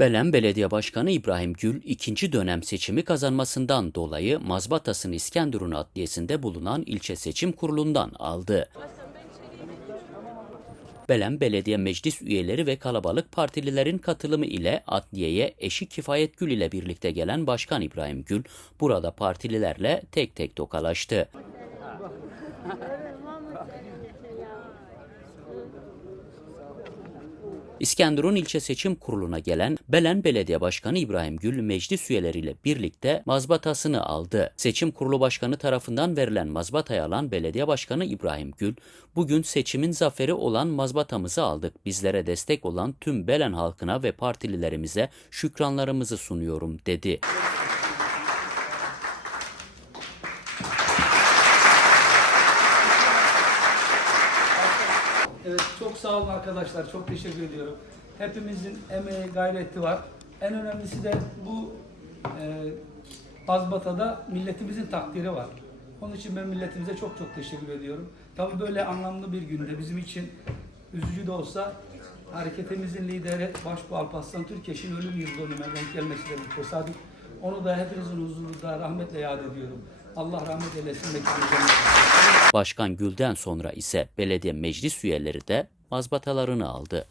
Belen Belediye Başkanı İbrahim Gül ikinci dönem seçimi kazanmasından dolayı mazbatasını İskenderun Adliyesi'nde bulunan ilçe seçim kurulundan aldı. Belen Belediye Meclis üyeleri ve kalabalık partililerin katılımı ile adliyeye eşi Kifayet Gül ile birlikte gelen Başkan İbrahim Gül burada partililerle tek tek tokalaştı. İskenderun İlçe Seçim Kurulu'na gelen Belen Belediye Başkanı İbrahim Gül meclis üyeleriyle birlikte mazbatasını aldı. Seçim Kurulu Başkanı tarafından verilen mazbatayı alan Belediye Başkanı İbrahim Gül, bugün seçimin zaferi olan mazbatamızı aldık. Bizlere destek olan tüm Belen halkına ve partililerimize şükranlarımızı sunuyorum dedi. Evet çok sağ olun arkadaşlar. Çok teşekkür ediyorum. Hepimizin emeği, gayreti var. En önemlisi de bu e, mazbatada milletimizin takdiri var. Onun için ben milletimize çok çok teşekkür ediyorum. Tabii böyle anlamlı bir günde bizim için üzücü de olsa hareketimizin lideri Başbuğ Alparslan Türkeş'in ölüm yıl dönümüne denk gelmesi de bir tesadüf. Onu da hepinizin huzurunda rahmetle yad ediyorum. Allah rahmet eylesin. Başkan Gül'den sonra ise belediye meclis üyeleri de mazbatalarını aldı.